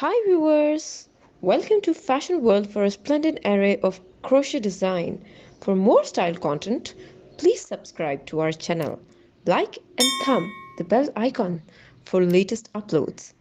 Hi viewers! Welcome to Fashion World for a splendid array of crochet design. For more style content, please subscribe to our channel. Like and thumb the bell icon for latest uploads.